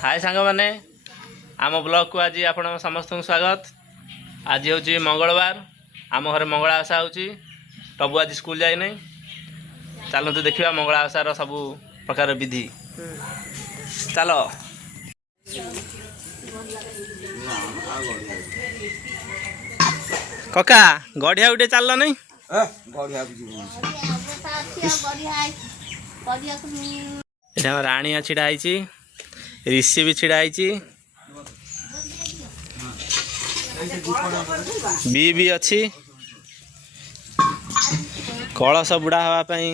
हाय सांग मैंने आम ब्लॉग को आज आप समस्त स्वागत। आज हूँ मंगलवार, आम घर मंगला ओषा हो। टबु आज स्कूल जाए नहीं, चलते देखा मंगला ओषार सबू प्रकार विधि। चल कका गढ़िया उठे चल नहीं राणिया छिड़ाई, ऋषि भी छिड़ाई, भी अच्छी कलश बुड़ा हाँपाई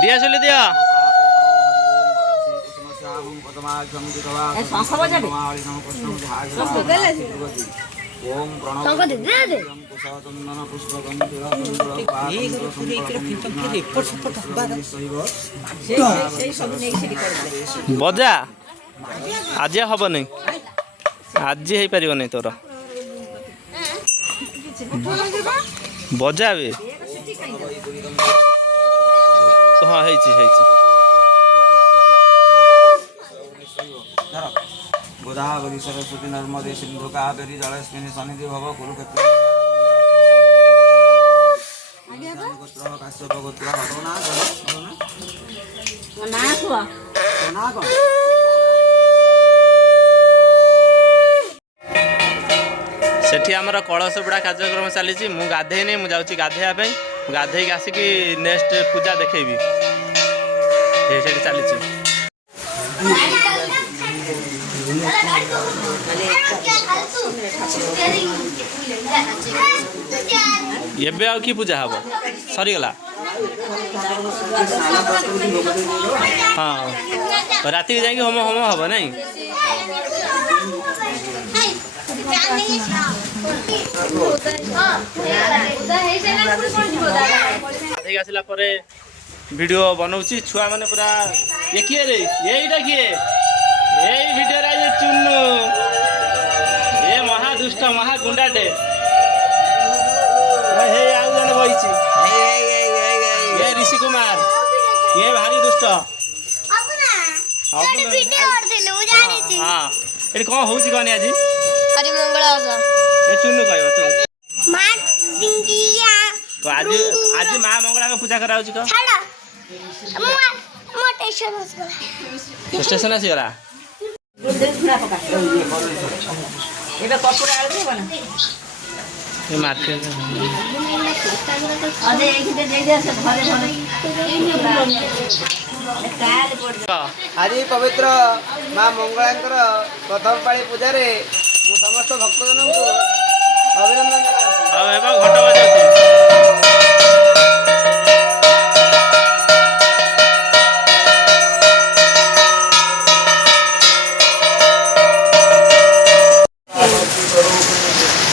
दिया चली दिया बजा आज हम नहीं, आज हो पार नहीं तोर बजा भी हाँ गोदावरी सरस्वती नर्मदे सिंधु कावेरी जलस्मिनी सन्निधि भव कुरुक्षेत्र काश्यप गोत्र सेठी आमर कलश बुड़ा कार्यक्रम चली। मु गाधे नहीं, मुझे गाधेया गाधे आसिक नेक्स्ट पूजा देखेबी चली। एबे आ कि पूजा हम सरीगला हाँ राति जाए होम होम हम नहीं आसला वीडियो बनाऊँ छुआ मैंने पूरा ये किए रे यहीटा किए यही वीडियो रे चुन्नू ये महादुष्ट महागुंडाटे जन बही ये ऋषि कुमार ये भारी दुष्ट हाँ ये कौन हूँ कौन आज ये चुन्नू कह तो आज आज माँ मंगला का पूजा करा स्टेशन आसीगला आज पवित्र माँ मंगलांकर प्रथम पाली पूजा समस्त भक्तजन को अभिनंदन घंटा बजाऊँ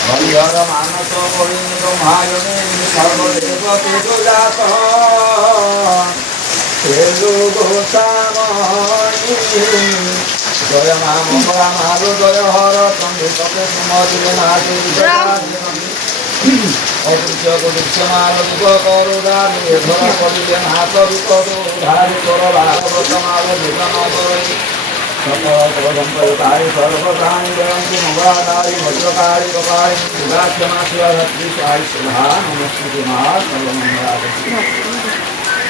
हरिहर मानस ब्रह्मायणे सर्वदेव तेजोजात तेजो गोसामणि जय मा मंगला मालो जय हर संगीतके सुमधुर नाचे अदृश्य दृश्यमान रूप करुणानि धर करिले हाथ रूप धारि कर भागवत माल जीवन सकलपदाय सर्वप्राणि जयन्ति मंगलादाय भद्रकाली कपाली दुर्गाक्षमा शिवरात्रि साई सुधा नमस्ते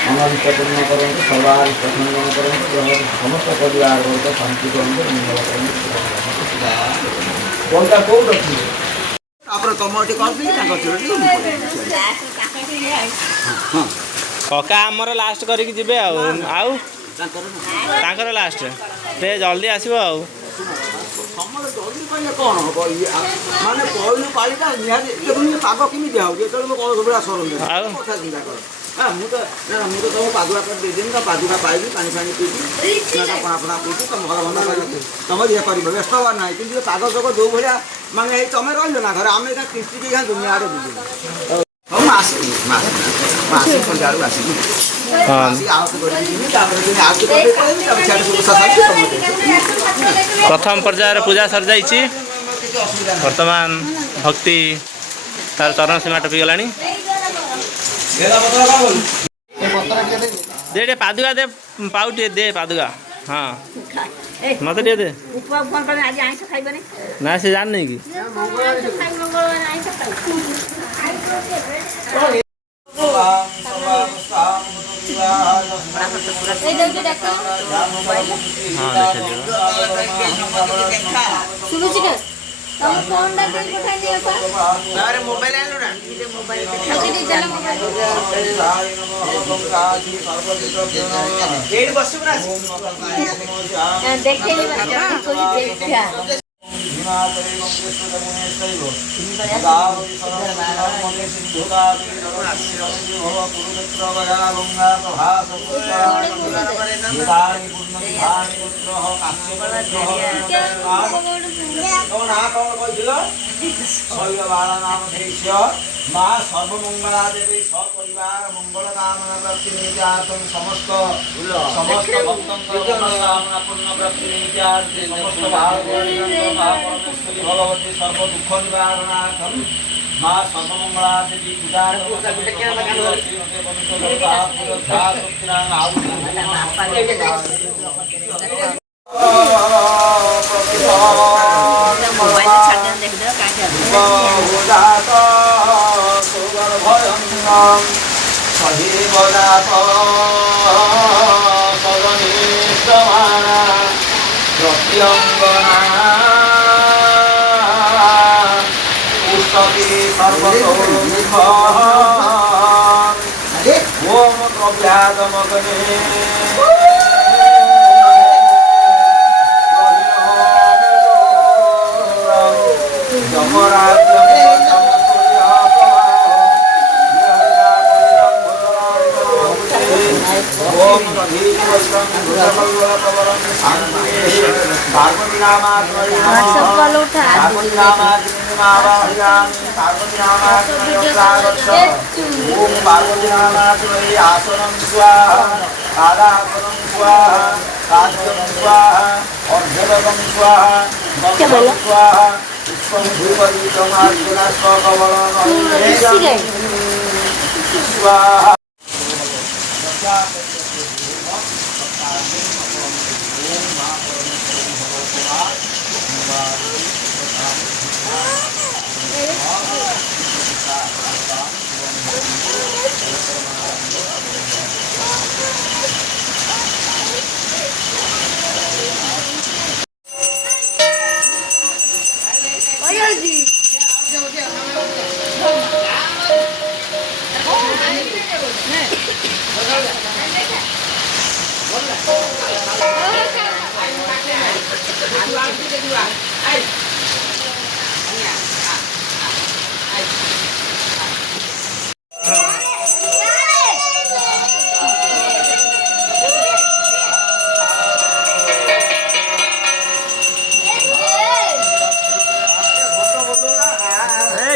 अनंत पुण्य करते सर्वारी प्रसन्न करते समस्त परिवार वर्ग शांति करते मंगल करते कौन रखिए कका आमर लास्ट करके जिबे आउ तांकर लास्ट ते जल्दी आसीबो आउ समले जल्दी पाइले कोन हो माने कोइनु पालिटा निहारी देखुनी पागो किमि दिया हो जेतले म कोन सबरा सरन दे कथा चिंता कर हां मु तो तुम पादुका कर दे दिन का पादुका पाइबी पानी पानी पीबी ना अपना पीबी तुम घर बंद कर तुम ये करिबो व्यस्त बा नाही किंतु पागो जको दो भलिया माने तुम रहलो ना घर आमे का किस्ती के दुनिया रे बुझी हम आसी पर जालू आसी प्रथम पर्यायर पूजा सर जाइए। वर्तमान भक्ति तार चरण सीमा टपी गलानी। दे टे पादुका दे पाउ टे दे पादुका हाँ मत टे दे ना से जान नहीं कि শুনুছি না তুমি ফোনটা দিয়ে কোথায় নিয়েছো আরে মোবাইল আনলো না মোবাইল দিয়ে দিলে মোবাইল এইট বসে না দেখে নিবা কই দেখা মা সর্বমঙ্গলা দেবী সপরিবার মঙ্গল কামনা প্রাপ্তি নিত্যার্থম সমস্ত সমস্ত ভক্তঙ্কর কামনা পূর্ণ প্রাপ্তি নিত্যার্থে সমস্ত মহাপরমেশ্বরী ভগবতী সর্ব দুঃখ নিবারণার্থম মা সর্বমঙ্গলা দেবী পূজা মোবাইলে ছাড় দেন দেখ দাও কাটে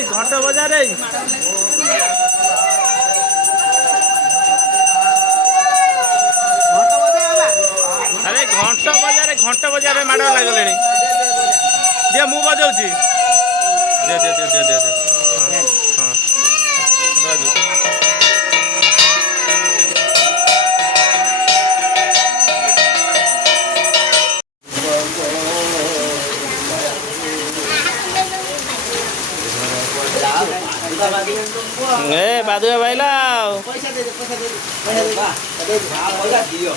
घंट बजा रे अरे घंट बजा रे माड़ लगले दिया मु बजाऊँ दे दे दे दे दे दे हाँ ए बादुआ भाईला पैसा दे पैसा दे पैसा दे पैसा दियो